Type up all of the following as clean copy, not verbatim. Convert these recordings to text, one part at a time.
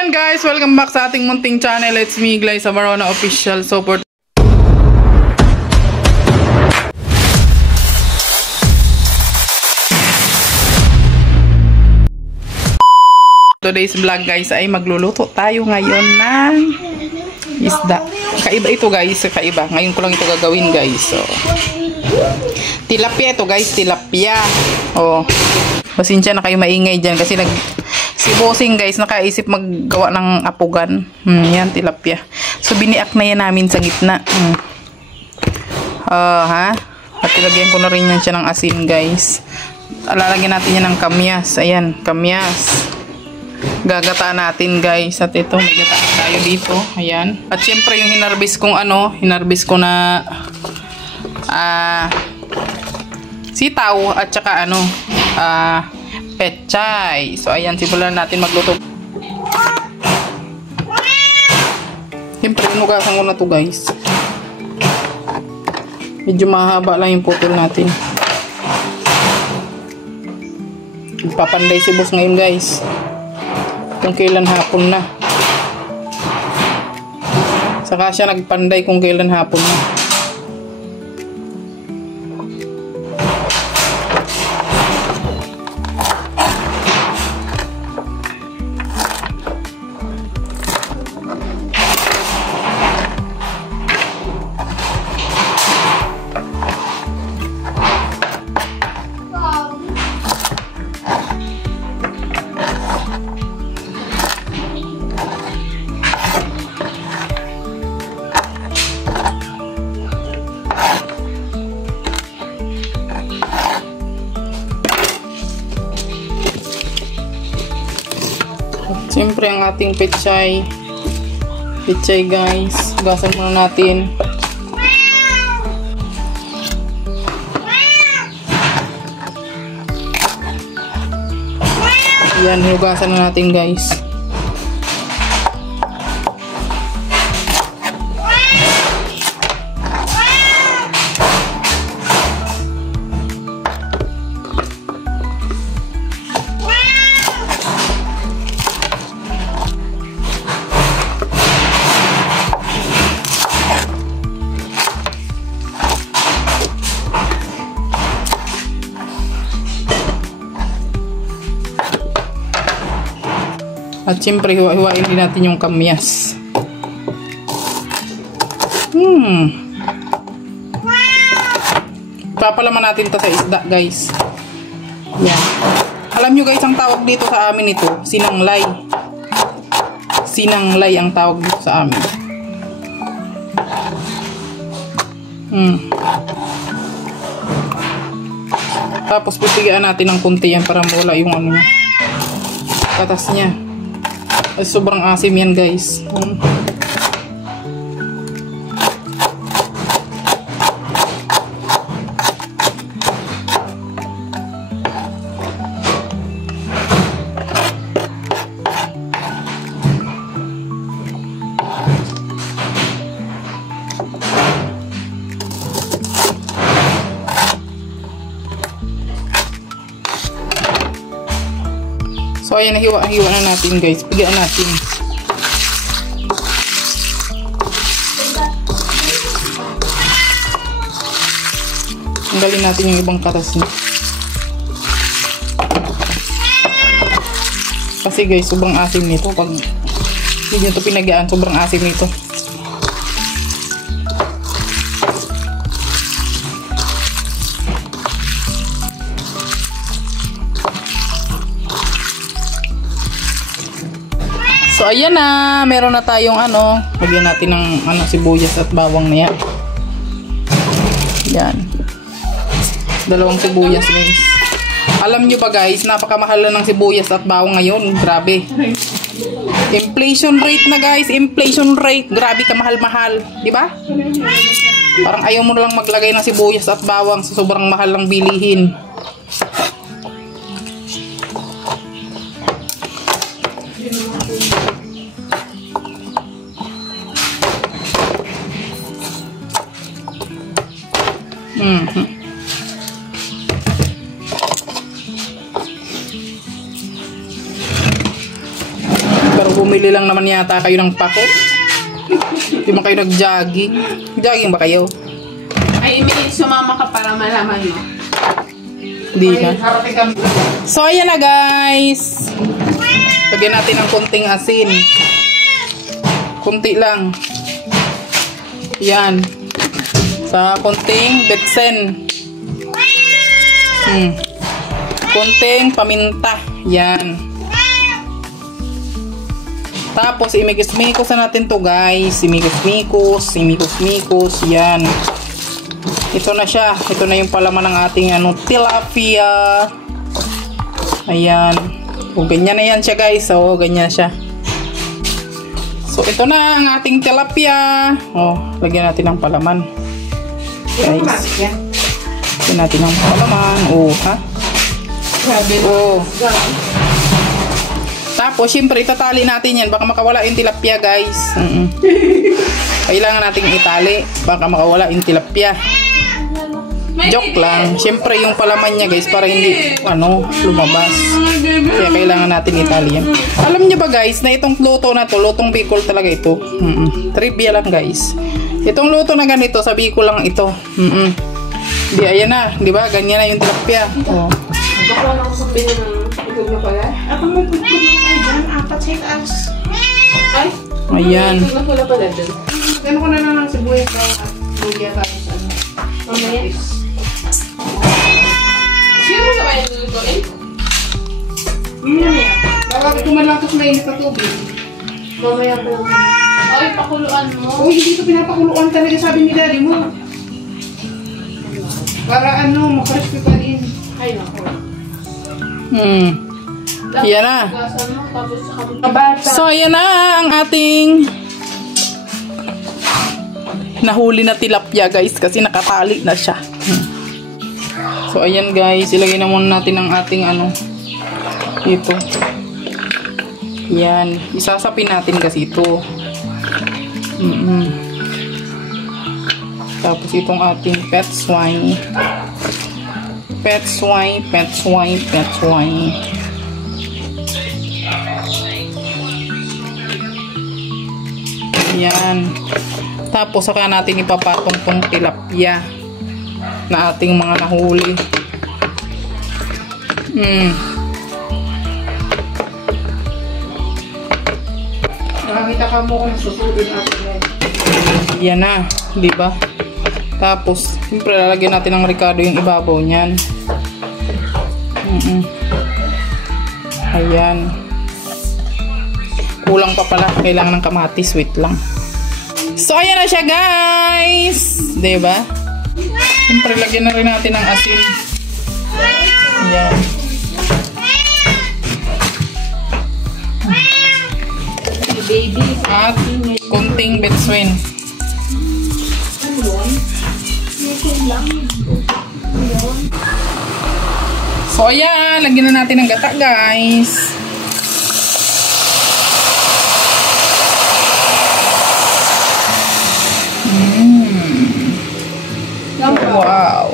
ayan guys, welcome back sa ating munting channel. It's me, Glyza Barona Official. So for today's vlog guys ay magluluto tayo ngayon ng isda. Kaiba ito guys, kaiba. Ngayon ko lang ito gagawin guys. So tilapia ito guys, tilapia. Oh. Pasensya na kayo maingay dyan kasi si bossing guys nakaisip maggawa ng apugan. Yan tilapia. So biniak na yan namin sa gitna. At ilagyan ko na rin yan siya ng asin guys. Lalagyan natin yan ng kamyas. Ayan, kamyas. Gagataan natin guys. At ito, may gataan tayo dito. Ayan. At syempre yung hinarbis kong hinarbis ko na sitaw at saka pechay. So ayan, simulan natin magluto. Siyempre, inugasan ko na to guys. Medyo mahaba lang yung putol natin. Papanday si boss ngayon guys. Kung kailan hapon na. Saka siya nagpanday kung kailan hapon na. Siyempre ang ating pechay guys, gasan muna natin. Yan, hugasan na natin guys. At siyempre, hiwa-hiwain din natin yung kamyas. Papalaman natin ito sa isda, guys. Yan. Alam nyo guys, ang tawag dito sa amin ito, sinanglay. Sinanglay ang tawag dito sa amin. Tapos, pipigaan natin ng kunti yan para mawala yung katas niya. Ay, sobrang asim yan guys. So ayan, hiwa na natin guys. Pigaan natin. Tanggalin natin yung ibang katas niya. Kasi guys, sobrang asim nito. Pag hindi nyo ito pinagaan, sobrang asim nito. So ayan na, meron na tayong lagyan natin ng sibuyas at bawang na yan. Yan. 2 sibuyas guys. Alam nyo ba guys, napakamahal na ng sibuyas at bawang ngayon. Grabe. Inflation rate na guys, inflation rate. Grabe ka mahal-mahal, di ba? Parang ayaw mo na lang maglagay ng sibuyas at bawang sa sobrang mahal ng bilihin. Bumili lang naman yata kayo ng packet. Di ba kayo nag-jogging? Jogging ba kayo? Ay, may sumama ka para malaman mo. Hindi na. So, ayan na guys. Lagyan natin ng konting asin. Kunti lang. Yan. Sa konting betsen. Konting paminta. Yan. Tapos, imikos-mikos na natin to guys. Imikos-mikos. Yan. Ito na siya. Ito na yung palaman ng ating tilapia. Ayan. O, ganyan na yan siya guys. O, ganyan siya. So, ito na ang ating tilapia. O, lagyan natin ng palaman. Guys. Lagyan natin ng palaman. O, ha? O. Tapos, syempre, itatali natin yan. Baka makawala yung tilapia, guys. Kailangan nating itali. Baka makawala yung tilapia. Joke lang. Syempre, yung palaman niya, guys, para hindi, lumabas. Kaya kailangan natin itali yan. Alam niyo ba, guys, na itong luto na to, lutong Bicol talaga ito. Trivia lang, guys. Itong luto na ganito, sa Bicol lang ito. Di, ayan na. Di ba? Ganyan na yung tilapia. Oh. Baka lang ako sa pinag na pala. Ako may putlo na kayo dyan. 4 sit-ups. Ay. Ayan. Putlo na pala pala dyan. Gano ko na lang ng sibuyas daw at lugia tayo sa mamaya. Sino mo sa kaya nulutuin? Mamaya. Bakit kumalakas na init na tubig? Mamaya pa lang. Ay, pakuluan mo. Uy, hindi ito pinapakuluan talaga sabi ni daddy mo. Para makarispy pa rin. Ay, naku. Yan na. So, ayan na ang ating nahuli na tilapia, guys. Kasi nakatali na siya. So, ayan, guys. Ilagay na muna natin ang ating ito. Yan. Isasapin natin kasi ito. Tapos, itong ating pet swine. Pet swine. Yan. Tapos saka natin ipapatong tong tilapia na ating mga nahuli. Nakakita ka mo kung susudin natin yan. Yan na, di ba? Tapos, siyempre lalagyan natin ng ricado yung ibabaw niyan. Ayan. Kulang pa pala. Kailangan ng kamatis. Wait lang. So, ayan na siya, guys. Diba? Siyempre, lagyan na rin natin ng asin. Ayan. At konting betswin. So, ayan. Lagyan na natin ng gata, guys. Wow.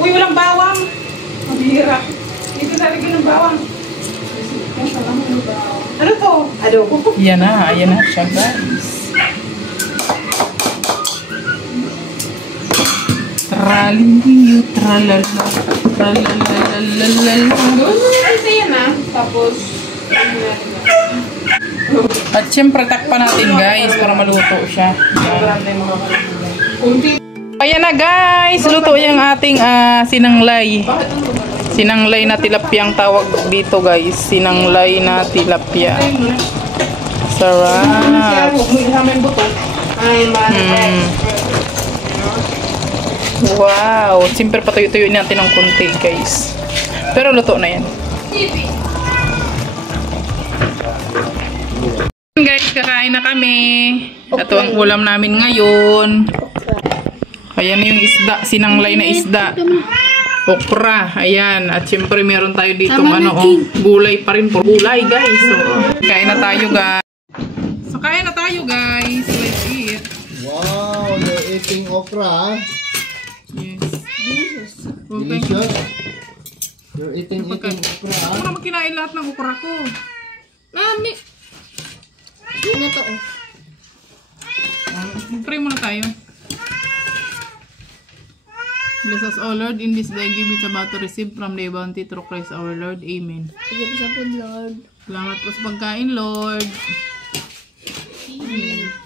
Uy, walang bawang. Mabihira. Dito talaga ng bawang. Ano to? Adobo. Yan na. Ayan na siya, guys. Traliyo, tralala. Tralalalala. Ay, siya na. Tapos, at syempre, takpan natin, guys, para maluto siya. Ayan na, guys. Luto yung ating sinanglay. Sinanglay na tilapia ang tawag dito, guys. Sinanglay na tilapia. Sarap. Wow. Siyempre, patuyo-tuyo natin ng konti, guys. Pero luto na yan. Guys, kakain na kami. Ito ang ulam namin ngayon. Ayan yung isda, sinanglay na isda. Okra, ayan. At syempre meron tayo dito gulay pa rin. Gulay, guys. So, kain na tayo, guys. So, kain na tayo, guys. Let's eat. Wow, you're eating okra. Yes. Delicious. You're eating okra. Ako naman kinain lahat ng okra ko. Mami. Yun na to, oh. Pray muna tayo. Bless us, O Lord, in this day give it about to receive from the bounty through Christ our Lord. Amen. Sige po sa food, Lord. Salamat po sa pagkain, Lord.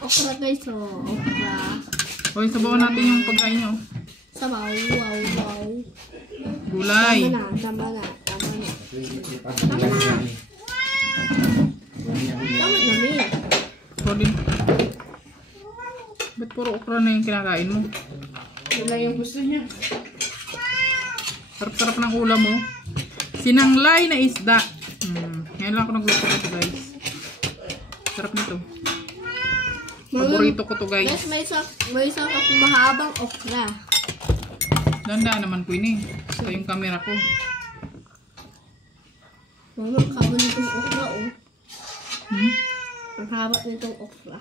Okra guys, oh. Okra. Okay, sabawan natin yung pagkain nyo. Sabaw, wow. Gulay. Tama na. Tama na, Mir. Sorry. Ba't puro okra na yung kinakain mo? Yun lang yung gusto niya. Sarap-sarap ng ulam mo. Sinanglay na isda. Ngayon lang ako nagluto ito, guys. Sarap nito. Paborito ko to, guys. Guys, may isa akong mahabang okra. Danda naman po ini. Ito yung camera ko. Mama, ang haba nitong okra, oh. Ang haba nitong okra.